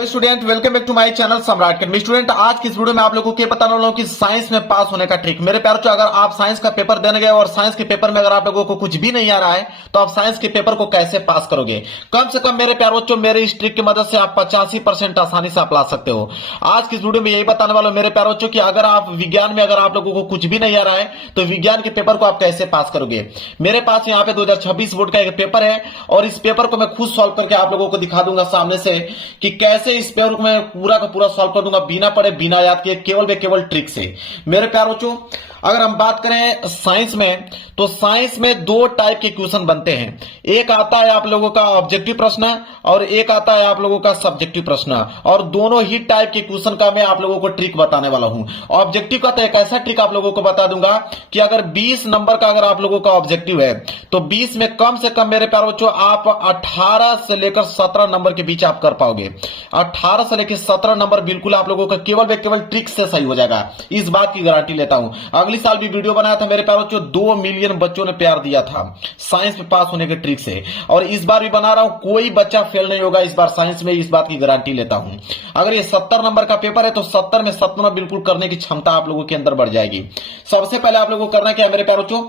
Student welcome back to my channel Samrat academy. Student आज की इस वीडियो में आप लोगों को बताने वाला हूं कि साइंस में पास होने का ट्रिक। मेरे प्यारे बच्चों, अगर आप साइंस का पेपर देने गए और साइंस के पेपर में अगर आप लोगों को कुछ भी नहीं आ रहा है तो आप साइंस के पेपर को कैसे पास करोगे। कम से कम मेरे प्यारे बच्चों, मेरे इस ट्रिक की मदद से आप 85% आसानी से आप ला सकते हो। आज की इस वीडियो में यही बताने वाला हूं मेरे प्यारे बच्चों कि अगर आप विज्ञान में अगर आप लोगों को कुछ भी नहीं आ रहा है तो विज्ञान के पेपर को आप कैसे पास करोगे। मेरे पास यहाँ पे 2026 बोर्ड का एक पेपर है और इस पेपर को मैं खुद सॉल्व करके आप लोगों को दिखा दूंगा सामने से कि कैसे इस पेपर को मैं पूरा का पूरा सॉल्व कर दूंगा बिना पढ़े बिना याद किए, केवल वे केवल ट्रिक से। मेरे प्यारे बच्चों, अगर हम बात करें साइंस में तो साइंस में दो टाइप के क्वेश्चन बनते हैं। एक आता है आप लोगों का ऑब्जेक्टिव प्रश्न और एक आता है आप लोगों का सब्जेक्टिव प्रश्न, और दोनों ही टाइप के क्वेश्चन का मैं आप लोगों को ट्रिक बताने वाला हूं। ऑब्जेक्टिव का तो एक ऐसा ट्रिक आप लोगों को बता दूंगा कि अगर 20 नंबर का अगर आप लोगों का ऑब्जेक्टिव है तो 20 में कम से कम मेरे प्यारे बच्चों आप 18 से लेकर 17 नंबर के बीच आप कर पाओगे। 18 से लेकर 17 नंबर बिल्कुल आप लोगों का केवल ट्रिक से सही हो जाएगा, इस बात की गारंटी लेता हूं। अगली साल भी वीडियो बनाया था मेरे प्यारे बच्चों, 2 मिलियन बच्चों ने प्यार दिया था साइंस में पास होने के ट्रिक से, और इस बार भी बना रहा हूं, कोई बच्चा फेल नहीं होगा इस बार साइंस में, इस बात की गारंटी लेता हूं। अगर ये 70 नंबर का पेपर है तो 70 में 70 बिल्कुल करने की क्षमता आप लोगों के अंदर बढ़ जाएगी। सबसे पहले आप लोगों को करना क्या है मेरे प्यारे बच्चों,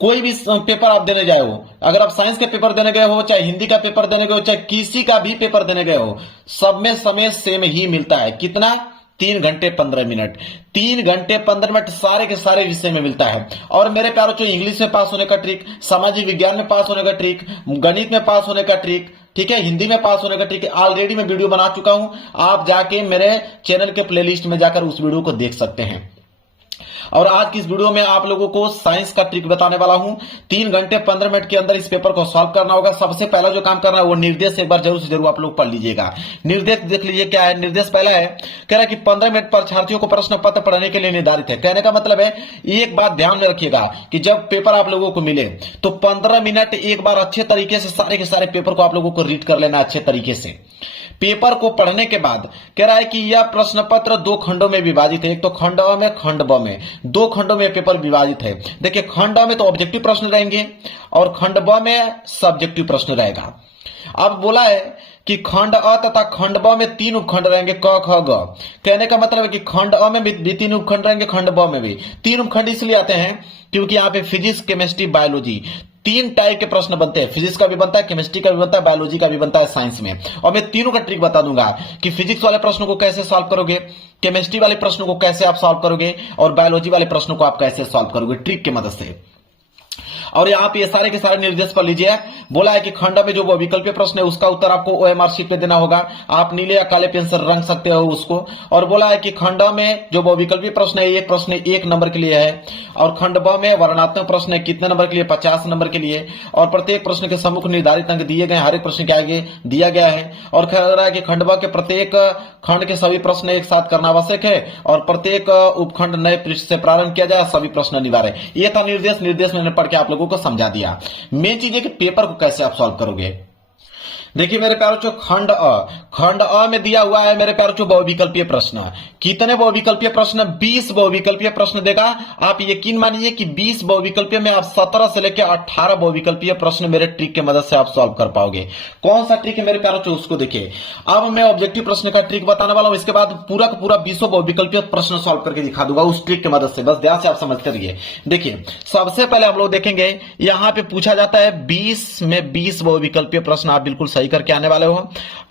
कोई भी पेपर आप देने गए हो, अगर आप साइंस के पेपर देने गए हो, चाहे हिंदी का पेपर देने गए हो, चाहे किसी का भी पेपर देने गए हो, सब में समय सेम ही मिलता है। कितना? 3 घंटे 15 मिनट। 3 घंटे 15 मिनट सारे के सारे विषय में मिलता है। और मेरे प्यारे बच्चों, इंग्लिश में पास होने का ट्रिक, सामाजिक विज्ञान में पास होने का ट्रिक, गणित में पास होने का ट्रिक, ठीक है, हिंदी में पास होने का ट्रिक ऑलरेडी मैं वीडियो बना चुका हूं। आप जाके मेरे चैनल के प्लेलिस्ट में जाकर उस वीडियो को देख सकते हैं। और आज की इस वीडियो में आप लोगों को साइंस का ट्रिक बताने वाला हूं। 3 घंटे 15 मिनट के अंदर इस पेपर को सॉल्व करना होगा। सबसे पहला जो काम करना है वो निर्देश एक बार जरूर से जरूर आप लोग पढ़ लीजिएगा। निर्देश देख लीजिए क्या है। निर्देश पहला है, कह रहा है कि 15 मिनट परीक्षार्थियों को प्रश्न पत्र पढ़ने के लिए निर्धारित है। कहने का मतलब है, एक बात ध्यान में रखिएगा कि जब पेपर आप लोगों को मिले तो 15 मिनट एक बार अच्छे तरीके से सारे के सारे पेपर को आप लोगों को रीड कर लेना अच्छे तरीके से। पेपर को पढ़ने के बाद कह रहा है कि यह प्रश्न पत्र 2 खंडों में विभाजित है। एक तो खंड अ में, खंड ब में, 2 खंडों में पेपर विभाजित है। देखिए, खंड अ में तो ऑब्जेक्टिव प्रश्न रहेंगे और खंड ब में सब्जेक्टिव प्रश्न रहेगा। अब बोला है कि खंड अ तथा खंड ब में 3 उपखंड रहेंगे, क ख ग। कहने का मतलब है कि खंड अ में भी 3 उपखंड रहेंगे, खंड ब में भी 3 उपखंड इसलिए आते हैं क्योंकि यहाँ पे फिजिक्स, केमिस्ट्री, बायोलॉजी 3 टाइप के प्रश्न बनते हैं। फिजिक्स का भी बनता है, केमिस्ट्री का भी बनता है, बायोलॉजी का भी बनता है साइंस में। और मैं तीनों का ट्रिक बता दूंगा कि फिजिक्स वाले प्रश्नों को कैसे सॉल्व करोगे, केमिस्ट्री वाले प्रश्नों को कैसे आप सॉल्व करोगे और बायोलॉजी वाले प्रश्नों को आप कैसे सॉल्व करोगे ट्रिक की मदद से। और यहाँ पे ये सारे के सारे निर्देश पढ़ लीजिए। बोला है कि खंड में जो विकल्पीय प्रश्न है उसका उत्तर आपको ओएमआर शीट पे देना होगा। आप नीले या काले पेन से रंग सकते हो उसको। और बोला है कि खंड में जो विकल्पीय प्रश्न है, एक प्रश्न 1 नंबर के लिए है, और खंड ब में वर्णनात्मक प्रश्न है कितने नंबर के लिए, 50 नंबर के लिए, और प्रत्येक प्रश्न के सम्मुख निर्धारित अंक दिए गए, हर एक प्रश्न के आगे दिया गया है। और कह रहा है कि खंड ब के प्रत्येक खंड के सभी प्रश्न एक साथ करना आवश्यक है और प्रत्येक उपखंड नए पृष्ठ से प्रारंभ किया जाए, सभी प्रश्न अनिवार्य है। ये था निर्देश मैंने पढ़ के आप लोगों को समझा दिया। मेन चीज है कि पेपर को कैसे आप सॉल्व करोगे। देखिए मेरे प्यारे बच्चों, खंड अ में दिया हुआ है मेरे प्यारे बच्चों बहुविकल्पीय प्रश्न। कितने बहुविकल्पीय प्रश्न? 20 बहुविकल्पीय प्रश्न देगा। आप यकीन मानिए कि 20 बहुविकल्पीय में आप 17 से लेकर 18 बहुविकल्पीय प्रश्न मेरे ट्रिक की मदद से आप सॉल्व कर पाओगे। कौन सा ट्रिक है मेरे प्यारे बच्चों, उसको देखिए। अब मैं ऑब्जेक्टिव प्रश्न का ट्रिक बताने वाला हूं, इसके बाद पूरा का पूरा 20 बहुविकल्पीय प्रश्न सॉल्व करके दिखा दूंगा उस ट्रिक की मदद से। बस ध्यान से आप समझते रहिए। देखिए, सबसे पहले आप लोग देखेंगे यहां पे पूछा जाता है 20 में 20 बहुविकल्पीय प्रश्न आप बिल्कुल सही करके आने वाले हो।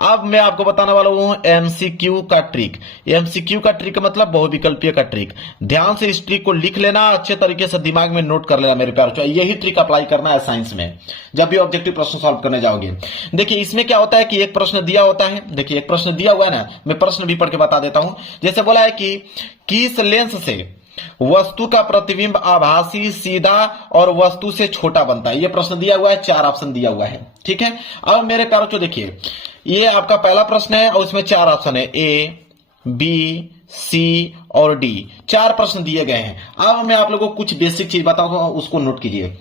अब मैं आपको बताने वाला हूं एमसीक्यू का ट्रिक। एमसीक्यू का ट्रिक मतलब बहुविकल्पीय का ट्रिक। ध्यान से इस ट्रिक को लिख लेना, अच्छे तरीके से दिमाग में नोट कर लेना मेरे प्यारे बच्चों। यही ट्रिक अप्लाई करना है साइंस में जब भी ऑब्जेक्टिव प्रश्न सॉल्व करने जाओगे। देखिए, इसमें क्या होता है कि एक प्रश्न दिया होता है। देखिए, एक प्रश्न दिया हुआ है ना, मैं प्रश्न भी पढ़ के बता देता हूं। जैसे बोला है कि किस लेंस से वस्तु का प्रतिबिंब आभासी, सीधा और वस्तु से छोटा बनता है। यह प्रश्न दिया हुआ है, 4 ऑप्शन दिया हुआ है, ठीक है। अब मेरे प्यारे बच्चों देखिए, ये आपका पहला प्रश्न है और उसमें 4 ऑप्शन है, ए, बी, सी और डी। 4 प्रश्न दिए गए हैं। अब मैं आप लोगों को कुछ बेसिक चीज बताऊंगा, उसको नोट कीजिए।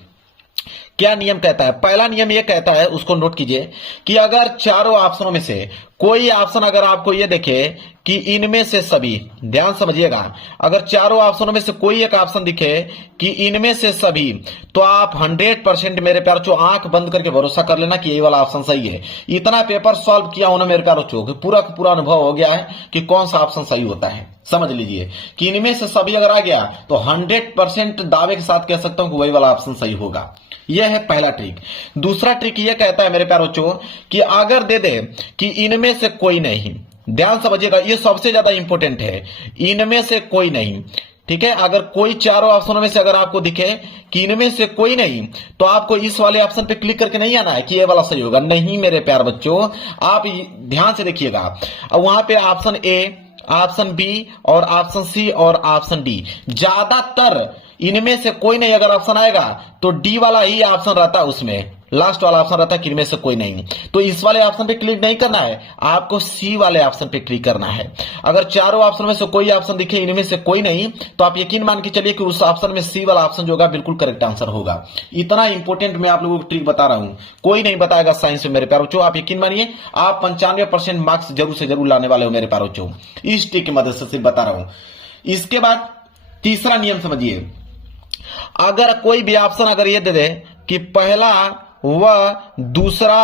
क्या नियम कहता है? पहला नियम यह कहता है, उसको नोट कीजिए, कि अगर चारों ऑप्शनों में से कोई ऑप्शन अगर आपको ये देखे कि इनमें से सभी, ध्यान समझिएगा, अगर चारों ऑप्शनों में से कोई एक ऑप्शन दिखे कि इनमें से सभी, तो आप 100% मेरे प्यार बच्चों आंख बंद करके भरोसा कर लेना कि यही वाला ऑप्शन सही है। इतना पेपर सॉल्व किया उन्होंने मेरे प्यार बच्चों, पूरा का पूरा अनुभव हो गया है कि कौन सा ऑप्शन सही होता है। समझ लीजिए कि इनमें से सभी अगर आ गया तो 100% दावे के साथ कह सकता हूं कि वही वाला ऑप्शन सही होगा। यह है पहला ट्रिक। दूसरा ट्रिक यह कहता है मेरे प्यार बच्चों कि अगर दे दे कि इनमें से कोई नहीं, ध्यान समझिएगा, यह सबसे ज्यादा इंपॉर्टेंट है, इनमें से कोई नहीं, ठीक है। अगर कोई चारों ऑप्शनों में से अगर आपको दिखे कि इनमें से कोई नहीं, तो आपको इस वाले ऑप्शन पे क्लिक करके नहीं आना है कि ये वाला सही होगा, नहीं मेरे प्यार बच्चों, आप ध्यान से देखिएगा। अब वहां पे ऑप्शन ए, ऑप्शन बी और ऑप्शन सी और ऑप्शन डी, ज्यादातर इनमें से कोई नहीं अगर ऑप्शन आएगा तो डी वाला ही ऑप्शन रहता है, उसमें लास्ट वाला ऑप्शन रहता है कि इनमें से कोई नहीं। तो इस वाले ऑप्शन पे क्लिक नहीं करना है, आपको सी वाले ऑप्शन पे क्लिक करना है। अगर चारों ऑप्शन में से कोई ऑप्शन दिखे इनमें से कोई नहीं, तो आप यकीन मान के चलिए कि उस ऑप्शन में सी वाला ऑप्शन जो होगा बिल्कुल करेक्ट आंसर होगा। इतना इंपॉर्टेंट मैं आप लोगों को ट्रिक बता रहा हूं, कोई नहीं बताएगा साइंस में मेरे प्यारे बच्चों। आप यकीन मानिए आप 95% मार्क्स जरूर से जरूर लाने वाले हो मेरे प्यारे बच्चों, इस ट्रिक की मदद से सिर्फ बता रहा हूं। इसके बाद तीसरा नियम समझिए, अगर कोई भी ऑप्शन अगर ये दे दे कि पहला व दूसरा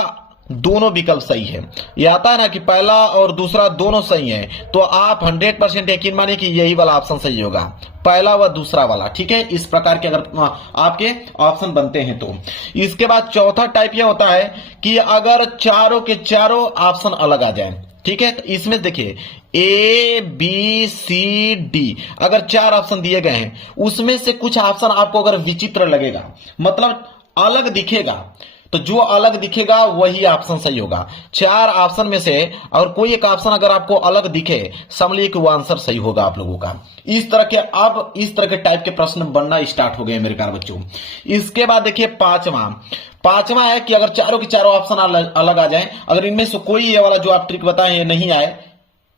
दोनों विकल्प सही है, ये आता है ना कि पहला और दूसरा दोनों सही है, तो आप 100% यकीन मानिए कि यही वाला ऑप्शन सही होगा, पहला व दूसरा वाला, ठीक है। इस प्रकार के अगर आपके ऑप्शन बनते हैं तो। इसके बाद चौथा टाइप यह होता है कि अगर चारों के चारों ऑप्शन अलग आ जाए, ठीक है। तो इसमें देखिए ए बी सी डी अगर 4 ऑप्शन दिए गए हैं, उसमें से कुछ ऑप्शन आपको अगर विचित्र लगेगा, मतलब अलग दिखेगा, तो जो अलग दिखेगा वही ऑप्शन सही होगा। 4 ऑप्शन में से और कोई एक ऑप्शन अगर आपको अलग दिखे, समझ लीजिए कि वो आंसर सही होगा आप लोगों का। इस तरह के अब इस तरह के टाइप के प्रश्न बनना स्टार्ट हो गए मेरे प्यारे बच्चों। इसके बाद देखिए पांचवा है कि अगर चारों के चारों ऑप्शन अलग आ जाए, अगर इनमें से कोई ये वाला जो आप ट्रिक बताए ये नहीं आए,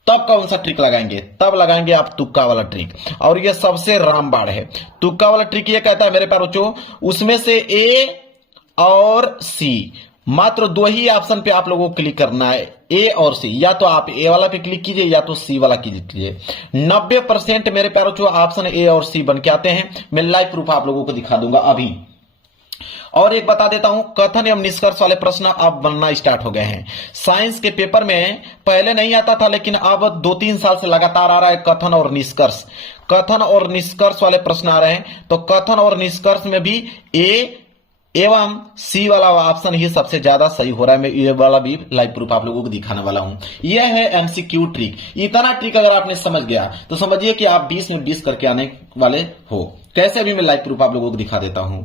तब कौन सा ट्रिक लगाएंगे? तब लगाएंगे आप तुक्का वाला ट्रिक, और ये सबसे रामबाण है। तुक्का वाला ट्रिक ये कहता है मेरे प्यारे बच्चों, उसमें से ए और सी, मात्र 2 ही ऑप्शन पे आप लोगों को क्लिक करना है, ए और सी। या तो आप ए वाला पे क्लिक कीजिए या तो सी वाला कीजिए। 90% मेरे प्यारे बच्चों ऑप्शन ए और सी बन के आते हैं। मैं लाइव प्रूफ आप लोगों को दिखा दूंगा अभी। और एक बता देता हूं, कथन एवं निष्कर्ष वाले प्रश्न अब बनना स्टार्ट हो गए हैं। साइंस के पेपर में पहले नहीं आता था, लेकिन अब 2-3 साल से लगातार आ रहा है कथन और निष्कर्ष। कथन और निष्कर्ष वाले प्रश्न आ रहे हैं, तो कथन और निष्कर्ष में भी ए एवं सी वाला ऑप्शन ही सबसे ज्यादा सही हो रहा है। मैं ये वाला भी लाइव प्रूफ आप लोगों को दिखाने वाला हूं। यह है एमसीक्यू ट्रिक। इतना ट्रिक अगर आपने समझ गया तो समझिए कि आप 20 में 20 करके आने वाले हो। कैसे, अभी मैं लाइव प्रूफ आप लोगों को दिखा देता हूं।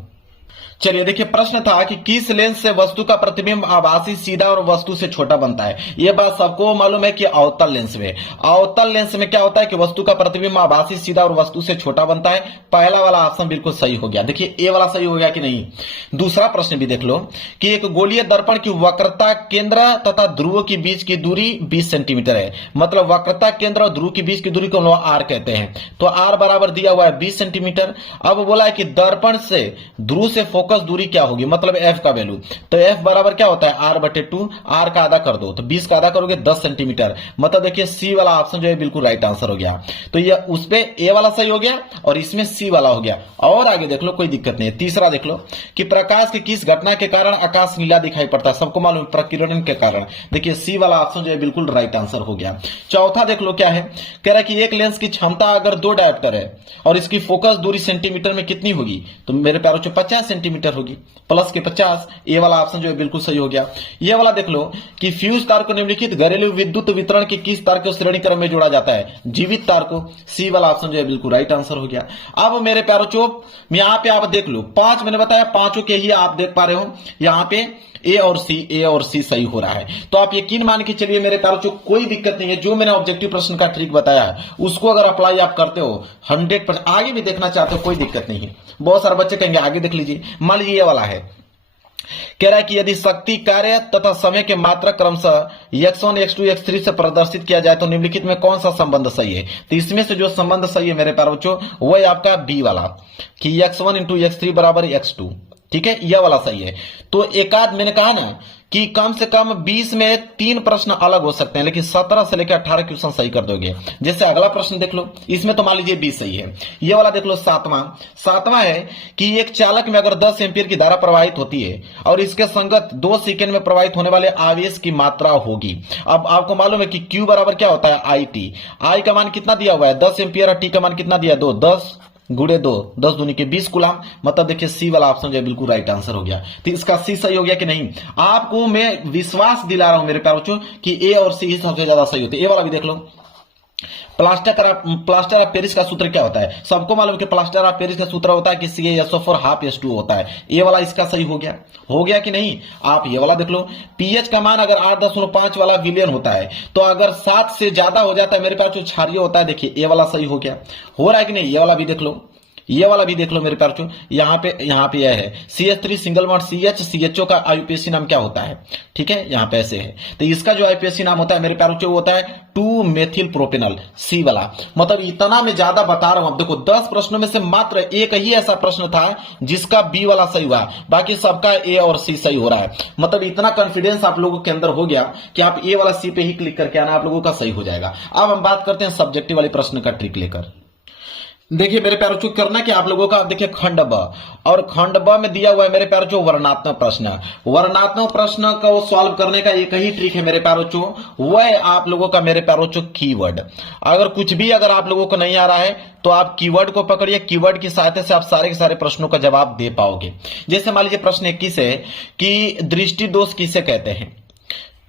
चलिए देखिए, प्रश्न था कि किस लेंस से वस्तु का प्रतिबिंब आभासी सीधा और वस्तु से छोटा बनता है। यह बात सबको मालूम है कि अवतल लेंस में, अवतल लेंस में क्या होता है कि वस्तु का प्रतिबिंब आभासी सीधा और वस्तु से छोटा बनता है। पहला वाला ऑप्शन बिल्कुल सही हो गया। देखिए ए वाला सही हो गया कि नहीं। दूसरा प्रश्न भी देख लो कि एक गोलीय दर्पण की वक्रता केंद्र तथा ध्रुव के बीच की दूरी 20 सेंटीमीटर है। मतलब वक्रता केंद्र और ध्रुव के बीच की दूरी को हम लोग आर कहते हैं, तो आर बराबर दिया हुआ है 20 सेंटीमीटर। अब बोला है कि दर्पण से ध्रुव से फोकस दूरी क्या होगी, मतलब एफ का वैल्यू, तो एफ बराबर क्या होता है r/2, आर का आधा कर दो तो 20 का आधा करोगे 10 सेंटीमीटर। मतलब देखिए सी वाला ऑप्शन जो है बिल्कुल राइट आंसर हो गया। तो ये उस पे ए वाला सही हो गया और इसमें सी वाला हो गया। और आगे देख लो, कोई दिक्कत नहीं है। तीसरा देख लो कि प्रकाश की किस घटना के कारण आकाश नीला दिखाई पड़ता है। सबको मालूम है प्रकीर्णन के कारण। देखिए सी वाला ऑप्शन जो है बिल्कुल राइट आंसर हो गया। चौथा देख लो क्या है, कह रहा है कि एक लेंस की क्षमता अगर 2 डायोप्टर है और इसकी फोकस दूरी सेंटीमीटर में कितनी होगी, तो मेरे प्यारों 50 सेंटीमीटर होगी, प्लस के 50। ये वाला ऑप्शन जो है बिल्कुल सही हो गया। ये वाला देख लो कि फ्यूज तार को निम्नलिखित घरेलू विद्युत वितरण के किस तार को श्रेणी क्रम में जोड़ा जाता है, जीवित तार को। सी वाला ऑप्शन जो है बिल्कुल राइट आंसर हो गया। अब मेरे प्यारों चोप यहां पे आप देख लो, 5 मैंने बताया, 5 के ही आप देख पा रहे हो यहां पे ए और सी सही हो रहा है। तो आप यकीन मान के चलिए मेरे प्यारों चोप कोई दिक्कत नहीं है। जो मैंने ऑब्जेक्टिव प्रश्न का ट्रिक बताया है उसको अगर अप्लाई आप करते हो 100%, आगे भी देखना चाहते हो कोई दिक्कत नहीं है। बहुत सारे बच्चे कहेंगे आगे देख लीजिए। मान लीजिए ये वाला है, कह रहा है कि यदि शक्ति कार्य तथा समय के मात्रा क्रमशः x1 x2 x3 से प्रदर्शित किया जाए तो निम्नलिखित में कौन सा संबंध सही है। तो इसमें से जो संबंध सही है मेरे प्यारे बच्चों वो है आपका बी वाला कि x1 × x3 = x2, ठीक है, यह वाला सही है। तो एकाध मैंने कहा ना कि कम से कम 20 में 3 प्रश्न अलग हो सकते हैं, लेकिन 17 से लेकर 18 क्वेश्चन सही कर दोगे। जैसे अगला प्रश्न देख लो, इसमें तो मान लीजिए 20 सही है। ये वाला देख लो, सातवां है कि एक चालक में अगर 10 एम्पीयर की धारा प्रवाहित होती है और इसके संगत 2 सेकंड में प्रवाहित होने वाले आवेश की मात्रा होगी। अब आपको मालूम है कि Q बराबर क्या होता है, IT। I का मान कितना दिया हुआ है 10 एम्पीयर और T का मान कितना दिया 2, 10 गुणे 2, 10 दूनी के 20 कूलम। मतलब देखिए सी वाला ऑप्शन जो है बिल्कुल राइट आंसर हो गया। तो इसका सी सही हो गया कि नहीं। आपको मैं विश्वास दिला रहा हूं मेरे प्यारे बच्चों कि ए और सी ही सबसे ज्यादा सही होते हैं। ए वाला भी देख लो, प्लास्टर ऑफ पेरिस का सूत्र क्या होता है, सबको मालूम है कि प्लास्टर ऑफ पेरिस का सूत्र होता है कि CaSO4 हाफ H2O होता है। ये वाला इसका सही हो गया कि नहीं। आप ये वाला देख लो, पीएच का मान अगर 8.5 वाला विलियन होता है तो अगर 7 से ज्यादा हो जाता है मेरे पास जो क्षारीय होता है, देखिए ये वाला सही हो गया। हो रहा है कि नहीं। ये वाला भी देख लो, ये वाला भी देख लो मेरे प्यार बच्चों, यहाँ पे यह है CH3 single bond CH, CHO का IUPAC नाम क्या होता है, ठीक है, यहाँ पे ऐसे है। तो इसका जो IUPAC नाम होता है मेरे प्यार बच्चों वो होता है 2 मेथिल प्रोपेनॉल, सी वाला। मतलब इतना मैं ज्यादा बता रहा हूं। अब देखो 10 प्रश्नों में से मात्र एक ही ऐसा प्रश्न था जिसका बी वाला सही हुआ, बाकी सबका ए और सी सही हो रहा है। मतलब इतना कॉन्फिडेंस आप लोगों के अंदर हो गया कि आप ए वाला सी पे ही क्लिक करके आना, आप लोगों का सही हो जाएगा। अब हम बात करते हैं सब्जेक्टिव वाले प्रश्न का ट्रिक लेकर। देखिए मेरे प्यारों चूक करना कि आप लोगों का, देखिए खंड ब, और खंड ब में दिया हुआ है मेरे प्यारों जो वर्णात्मक प्रश्न। वर्णात्मक प्रश्न को सॉल्व करने का एक ही ट्रिक है मेरे प्यारों चो, वह है आप लोगों का मेरे प्यारों चो कीवर्ड। अगर कुछ भी अगर आप लोगों को नहीं आ रहा है तो आप कीवर्ड को पकड़िए, कीवर्ड की सहायता से आप सारे के सारे प्रश्नों का जवाब दे पाओगे। जैसे मान लीजिए प्रश्न 21 है कि दृष्टि दोष किसे कहते हैं।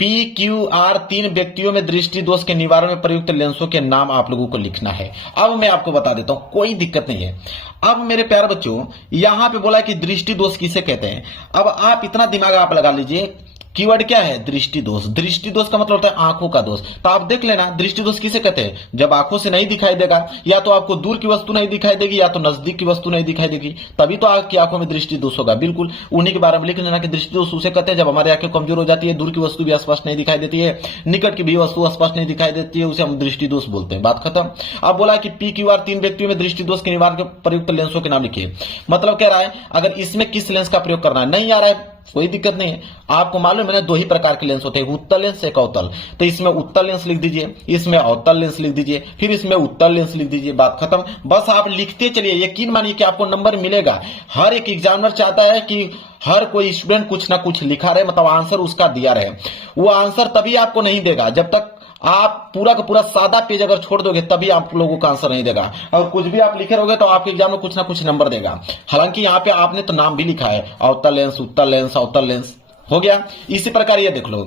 PQR 3 व्यक्तियों में दृष्टि दोष के निवारण में प्रयुक्त लेंसों के नाम आप लोगों को लिखना है। अब मैं आपको बता देता हूं, कोई दिक्कत नहीं है। अब मेरे प्यारे बच्चों यहां पे बोला कि दृष्टि दोष किसे कहते हैं। अब आप इतना दिमाग आप लगा लीजिए, कीवर्ड क्या है, दृष्टि दोष। दृष्टि दोष का मतलब होता है आंखों का दोष। तो आप देख लेना दृष्टि दोष किसे कहते हैं, जब आंखों से नहीं दिखाई देगा, या तो आपको दूर की वस्तु नहीं दिखाई देगी या तो नजदीक की वस्तु नहीं दिखाई देगी, तभी तो आपकी आंखों में दृष्टि दोष होगा। बिल्कुल उन्हीं के बारे में लिख लेना कि दृष्टि दोष उसे कहते हैं जब हमारी आंखें कमजोर हो जाती है, दूर की वस्तु भी स्पष्ट नहीं दिखाई देती है, निकट की भी वस्तु स्पष्ट नहीं दिखाई देती है, उसे हम दृष्टि दोष बोलते हैं। बात खत्म। अब बोला कि PQR 3 व्यक्तियों में दृष्टि दोष के निवारण के प्रयुक्त लेंसों के नाम लिखिए। मतलब कह रहा है अगर इसमें किस लेंस का प्रयोग करना है, नहीं आ रहा है कोई दिक्कत नहीं है। आपको मालूम है 2 ही प्रकार के लेंस होते हैं, उत्तल लेंस एक अवतल। तो इसमें उत्तल लेंस लिख दीजिए, इसमें अवतल लेंस लिख दीजिए, फिर इसमें उत्तल लेंस लिख दीजिए। बात खत्म। बस आप लिखते चलिए, यकीन मानिए कि आपको नंबर मिलेगा। हर एक एग्जामिनर चाहता है कि हर कोई स्टूडेंट कुछ ना कुछ लिखा रहे, मतलब आंसर उसका दिया रहे। वो आंसर तभी आपको नहीं देगा जब तक आप पूरा का पूरा सादा पेज अगर छोड़ दोगे, तभी आप लोगों का आंसर नहीं देगा। और कुछ भी आप लिखे रहोगे तो आपके एग्जाम में कुछ ना कुछ नंबर देगा। हालांकि यहाँ पे आपने तो नाम भी लिखा है, अवतल लेंस, उत्तल लेंस, अवतल लेंस, हो गया। इसी प्रकार ये देख लो,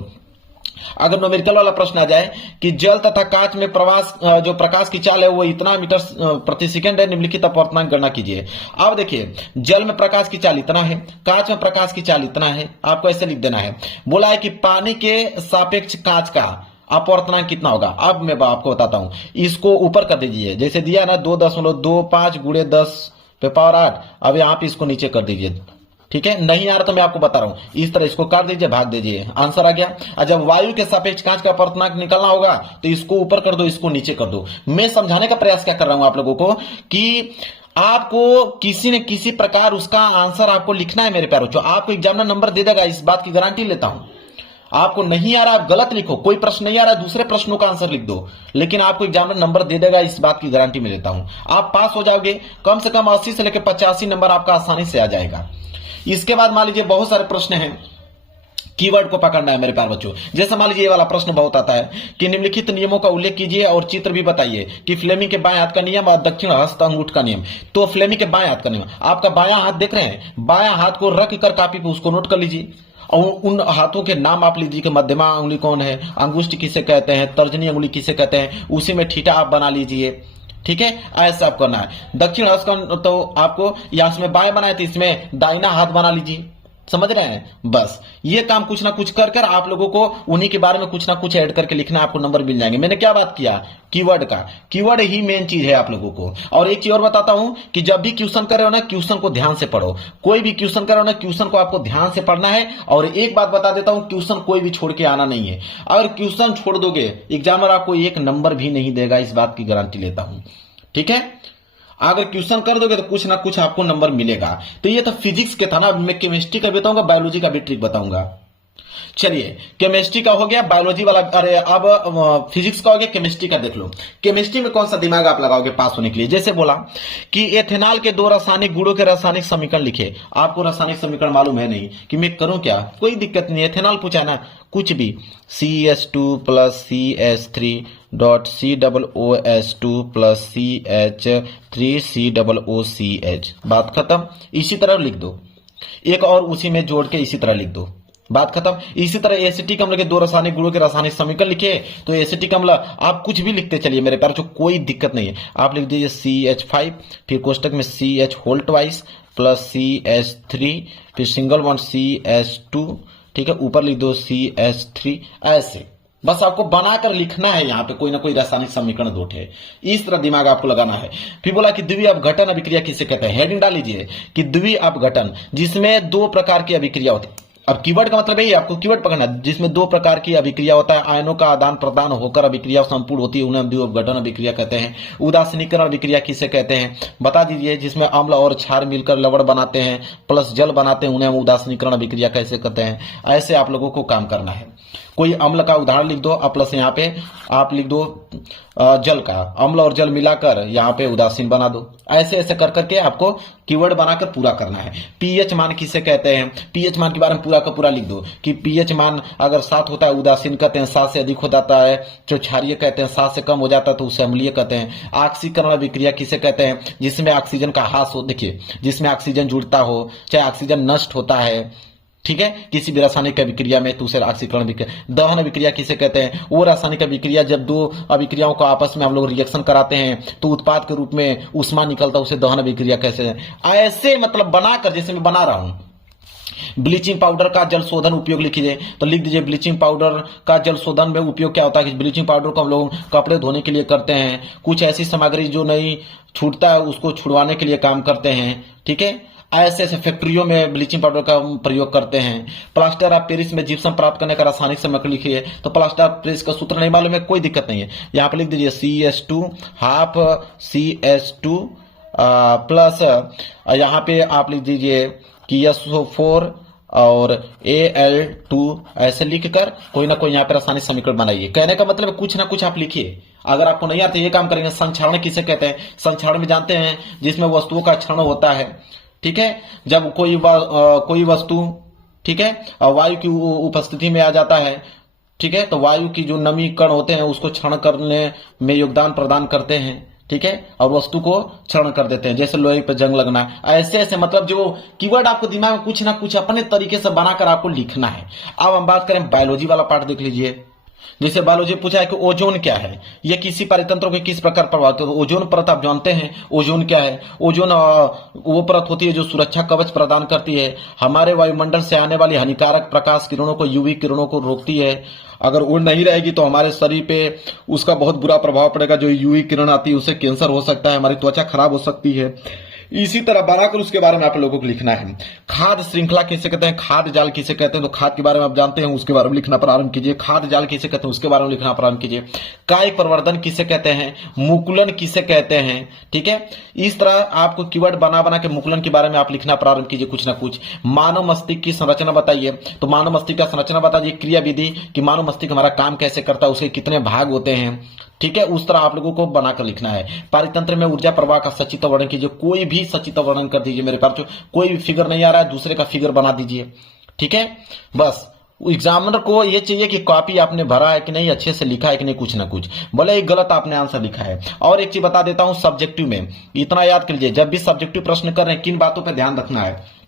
अगर न्यूमेरिकल वाला प्रश्न आ जाए कि जल तथा कांच में जो प्रकाश की चाल है वो इतना मीटर प्रति सेकंड है, निम्नलिखित अपवर्तनांक गणना कीजिए। अब देखिए जल में प्रकाश की चाल इतना है, कांच में प्रकाश की चाल इतना है, आपको ऐसे लिख देना है। बोला है कि पानी के सापेक्ष कांच का अपवर्तनांक कितना होगा। अब मैं आपको बताता हूं, इसको ऊपर कर दीजिए, जैसे दिया ना 2.25 गुणे 10 पे पावर 8। अब यहां पे इसको नीचे कर दीजिए, ठीक है। नहीं आ रहा तो मैं आपको बता रहा हूं, इस तरह इसको काट दीजिए, भाग दीजिए, आंसर आ गया। और जब वायु के सापेक्ष कांच का अपवर्तनांक निकलना होगा तो इसको ऊपर कर दो, इसको नीचे कर दो। मैं समझाने का प्रयास क्या कर रहा हूं आप लोगों को कि आपको किसी न किसी प्रकार उसका आंसर आपको लिखना है मेरे प्यारों। जो आपको एग्जामिनर नंबर दे देगा, इस बात की गारंटी लेता हूं। आपको नहीं आ रहा आप गलत लिखो, कोई प्रश्न नहीं आ रहा दूसरे प्रश्नों का आंसर लिख दो, लेकिन आपको एग्जामिनर नंबर दे देगा, इस बात की गारंटी मैं लेता हूं। आप पास हो जाओगे, कम से कम 80 से लेकर 85 नंबर आपका आसानी से आ जाएगा। इसके बाद मान लीजिए बहुत सारे प्रश्न हैं, कीवर्ड को पकड़ना है मेरे प्यारे बच्चों। जैसे मान लीजिए ये वाला प्रश्न बहुत आता है कि निम्नलिखित नियमों का उल्लेख कीजिए और चित्र भी बताइए कि फ्लेमिंग के बाएं हाथ का नियम और दक्षिण हस्त अंगूठ का नियम। तो फ्लेमिंग के बाएं हाथ का नियम, आपका बायां हाथ देख रहे हैं, बायां हाथ को रख कर कापी पे उसको नोट कर लीजिए और उन हाथों के नाम आप लीजिए कि मध्यमा अंगुली कौन है, अंगुष्ठ किसे कहते हैं, तर्जनी अंगुली किसे कहते हैं, उसी में ठीठा आप बना लीजिए, ठीक है। ऐसा आप करना है। दक्षिण हस्त का तो आपको या इसमें बाएं बनाए तो इसमें दाहिना हाथ बना लीजिए, समझ रहे हैं। बस ये काम कुछ ना कुछ कर कर आप लोगों को उन्हीं के बारे में कुछ ना कुछ ऐड करके लिखना, आपको नंबर मिल जाएंगे। मैंने क्या बात किया, कीवर्ड का। कीवर्ड ही मेन चीज है आप लोगों को। और एक चीज और बताता हूं कि जब भी क्वेश्चन कर रहे हो ना, क्वेश्चन को ध्यान से पढ़ो। कोई भी क्वेश्चन कर रहे हो ना, क्वेश्चन को आपको ध्यान से पढ़ना है। और एक बात बता देता हूं, क्वेश्चन कोई भी छोड़ के आना नहीं है। अगर क्वेश्चन छोड़ दोगे, एग्जामिनर आपको 1 नंबर भी नहीं देगा, इस बात की गारंटी लेता हूं, ठीक है। अगर क्वेश्चन कर दोगे तो कुछ ना कुछ आपको नंबर मिलेगा। तो ये तो फिजिक्स के था ना, मैं केमिस्ट्री का भी बताऊंगा, बायोलॉजी का भी ट्रिक बताऊंगा। चलिए केमिस्ट्री का हो गया, बायोलॉजी वाला, अरे अब फिजिक्स का हो गया, केमिस्ट्री का देख लो। केमिस्ट्री में कौन सा दिमाग आप लगाओगे पास होने के लिए? जैसे बोला कि एथेनॉल के 2 रासायनिक गुणों के रासायनिक समीकरण लिखे। आपको रासायनिक समीकरण मालूम है नहीं कि मैं करूं क्या? कोई दिक्कत नहीं, एथेनॉल पूछा ना, कुछ भी CH2 plus CH3 dot COOS2 plus CH3COOCH, बात खत्म। इसी तरह लिख दो, एक और उसी में जोड़ के इसी तरह लिख दो, बात खत्म। इसी तरह एसिटिक अम्ल के 2 रासायनिक गुणों के रासायनिक समीकरण लिखे, तो एसिटिक अम्ल आप कुछ भी लिखते चलिए मेरे प्यार, जो कोई दिक्कत नहीं है। आप लिख दीजिए CH5, फिर कोष्टक में CH whole twice plus CH3, फिर सिंगल बॉन्ड CH2, ठीक है, ऊपर लिख दो CH3, ऐसे बस आपको बनाकर लिखना है। यहाँ पे कोई ना कोई रासायनिक समीकरण दो ठे, इस तरह दिमाग आपको लगाना है। फिर बोला कि द्वितीय अपघटन अभिक्रिया किसे कहते हैं? हेडिंग डाल लीजिए कि द्वितीय अपघटन, जिसमें 2 प्रकार की अभिक्रिया होती है। अब कीवर्ड का मतलब यही, आपको कीवर्ड पकड़ना है, जिसमें 2 प्रकार की अभिक्रिया होता है, आयनों का आदान प्रदान होकर अभिक्रिया संपूर्ण होती है, उन्हें द्वितीय अपघटन अभिक्रिया कहते हैं। उदासीनीकरण अभिक्रिया किसे कहते हैं? बता दीजिए, जिसमें अम्ल और क्षार मिलकर लवण बनाते हैं प्लस जल बनाते हैं, उन्हें उदासीनीकरण अभिक्रिया कैसे कहते हैं? ऐसे आप लोगों को काम करना है। कोई अम्ल का उदाहरण लिख दो और प्लस यहाँ पे आप लिख दो जल का, अम्ल और जल मिलाकर यहाँ पे उदासीन बना दो। ऐसे ऐसे कर करके आपको कीवर्ड बनाकर पूरा करना है। पीएच मान किसे कहते हैं? पीएच मान के बारे में पूरा का पूरा लिख दो कि पीएच मान अगर 7 होता है उदासीन कहते हैं, 7 से अधिक हो जाता है तो क्षारीय कहते हैं, 7 से कम हो जाता है तो उसे अम्लीय कहते हैं। ऑक्सीकरण अभिक्रिया किसे कहते हैं? जिसमें ऑक्सीजन का ह्रास हो, देखिए जिसमें ऑक्सीजन जुड़ता हो, चाहे ऑक्सीजन नष्ट होता है, ठीक है, किसी भी रासायनिक अभिक्रिया में, तो उसे ऑक्सीकरण अभिक्रिया। दहन अभिक्रिया किसे कहते हैं? वो रासायनिक अभिक्रिया जब 2 अभिक्रियाओं को आपस में हम लोग रिएक्शन कराते हैं तो उत्पाद के रूप में उष्मा निकलता है, उसे दहन अभिक्रिया कैसे है? ऐसे मतलब बनाकर, जैसे मैं बना रहा हूं। ब्लीचिंग पाउडर का जल शोधन उपयोग लिखिए, तो लिख दीजिए ब्लीचिंग पाउडर का जल शोधन में उपयोग क्या होता है कि ब्लीचिंग पाउडर को हम लोग कपड़े धोने के लिए करते हैं, कुछ ऐसी सामग्री जो नहीं छूटता है उसको छुड़वाने के लिए काम करते हैं, ठीक है। ऐसे ऐसे फैक्ट्रियों में ब्लीचिंग पाउडर का प्रयोग करते हैं। प्लास्टर ऑफ पेरिस में जिप्सम प्राप्त करने का रासायनिक समीकरण लिखिए, तो प्लास्टर ऑफ पेरिस का सूत्र नहीं मालूम है, कोई दिक्कत नहीं है, यहाँ पे लिख दीजिए CH2 हाफ CH2 प्लस यहाँ पे आप लिख दीजिए कि SO4 और Al2, ऐसे लिखकर कोई ना कोई यहाँ पे रासायनिक समीकरण बनाइए। कहने का मतलब कुछ ना कुछ आप लिखिए। अगर आपको नहीं आता ये काम करेंगे। संक्षारण किसे कहते हैं? संक्षारण में जानते हैं जिसमें वस्तुओं का क्षरण होता है, ठीक है, जब कोई वस्तु, ठीक है, वायु की उपस्थिति में आ जाता है, ठीक है, तो वायु की जो नमी कण होते हैं उसको क्षरण करने में योगदान प्रदान करते हैं, ठीक है, और वस्तु को क्षरण कर देते हैं, जैसे लोहे पर जंग लगना। ऐसे ऐसे मतलब जो कीवर्ड आपको दिमाग में कुछ ना कुछ अपने तरीके से बनाकर आपको लिखना है। अब हम बात करें बायोलॉजी वाला पार्ट, देख लीजिए। जैसे बायोलॉजी पूछा है कि ओजोन क्या है, यह किसी परितंत्रों को किस प्रकार प्रभावित करता है? ओजोन परत आप जानते हैं, ओजोन क्या है? ओजोन वो परत होती है जो सुरक्षा कवच प्रदान करती है, हमारे वायुमंडल से आने वाली हानिकारक प्रकाश किरणों को, यूवी किरणों को रोकती है। अगर वो नहीं रहेगी तो हमारे शरीर पे उसका बहुत बुरा प्रभाव पड़ेगा। जो यूवी किरण आती है उससे कैंसर हो सकता है, हमारी त्वचा खराब हो सकती है। इसी तरह बनाकर उसके बारे में आप लोगों को लिखना है। खाद्य श्रृंखला किसे कहते हैं? खाद्य जाल किसे कहते हैं? तो खाद्य के बारे में आप जानते हैं, उसके बारे में लिखना प्रारंभ कीजिए। खाद्य जाल किसे कहते हैं? उसके बारे में लिखना प्रारंभ कीजिए। कायिक प्रवर्धन किसे कहते हैं? मुकुलन किसे कहते हैं? ठीक है, इस तरह आपको कीवर्ड बना बना के मुकुलन के बारे में आप लिखना प्रारंभ कीजिए कुछ ना कुछ। मानव मस्तिष्क की संरचना बताइए, तो मानव मस्तिष्क का संरचना बताइए, क्रिया विधि कि मानव मस्तिष्क हमारा काम कैसे करता है, उसके कितने भाग होते हैं, ठीक है, उस तरह आप लोगों को बनाकर लिखना है। पारितंत्र में ऊर्जा प्रवाह का सचित्र वर्णन कीजिए, कोई भी सचित्र वर्णन कर दीजिए मेरे पास। कोई भी फिगर नहीं आ रहा है, दूसरे का फिगर बना दीजिए, ठीक है। बस एग्जामिनर को ये चाहिए कि कॉपी आपने भरा है कि नहीं, अच्छे से लिखा है कि नहीं, कुछ ना कुछ, भले ही गलत आपने आंसर लिखा है। और एक चीज बता देता हूं, सब्जेक्टिव में इतना याद कर लीजिए, जब भी सब्जेक्टिव प्रश्न कर रहे हैं किन बातों पर ध्यान रखना है।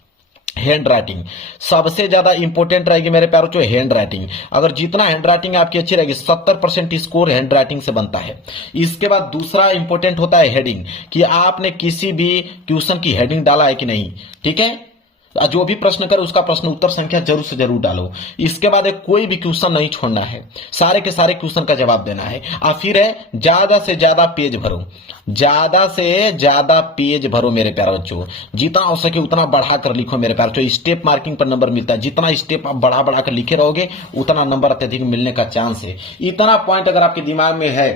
हैंड राइटिंग सबसे ज्यादा इंपॉर्टेंट रहेगी मेरे प्यारों। जो हैंड राइटिंग, अगर जितना हैंड राइटिंग आपकी अच्छी रहेगी, 70% स्कोर हैंड राइटिंग से बनता है। इसके बाद दूसरा इंपॉर्टेंट होता है हेडिंग, कि आपने किसी भी क्वेश्चन की हेडिंग डाला है कि नहीं, ठीक है। जो भी प्रश्न करे उसका प्रश्न उत्तर संख्या जरूर से जरूर डालो। इसके बाद एक कोई भी क्वेश्चन नहीं छोड़ना है, सारे के सारे क्वेश्चन का जवाब देना है। और फिर है ज्यादा से ज्यादा पेज भरो, ज्यादा से ज्यादा पेज भरो मेरे प्यारे बच्चों, जितना हो सके उतना बढ़ा कर लिखो मेरे प्यारे बच्चों। स्टेप मार्किंग पर नंबर मिलता है, जितना स्टेप आप बढ़ा बढ़ा कर लिखे रहोगे उतना नंबर अत्यधिक मिलने का चांस है। इतना पॉइंट अगर आपके दिमाग में है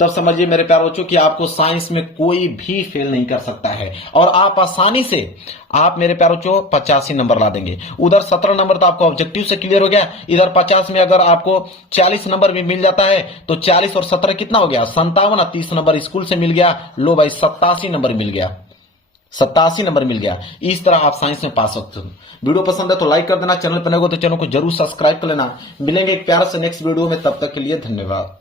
तब समझिए मेरे प्यारे बच्चों कि आपको साइंस में कोई भी फेल नहीं कर सकता है और आप आसानी से आप मेरे प्यारे बच्चों 85 नंबर ला देंगे। उधर 17 नंबर तो आपको ऑब्जेक्टिव से क्लियर हो गया, इधर 50 में अगर आपको 40 नंबर भी मिल जाता है तो 40 और 17 कितना हो गया 57, 30 नंबर स्कूल से मिल गया। लो भाई 87 नंबर मिल गया, 87 नंबर मिल गया। इस तरह आप साइंस में पा सकते हो। वीडियो पसंद है तो लाइक कर देना, चैनल पर नए हो तो चैनल को जरूर सब्सक्राइब कर लेना। मिलेंगे एक प्यारे से नेक्स्ट वीडियो में, तब तक के लिए धन्यवाद।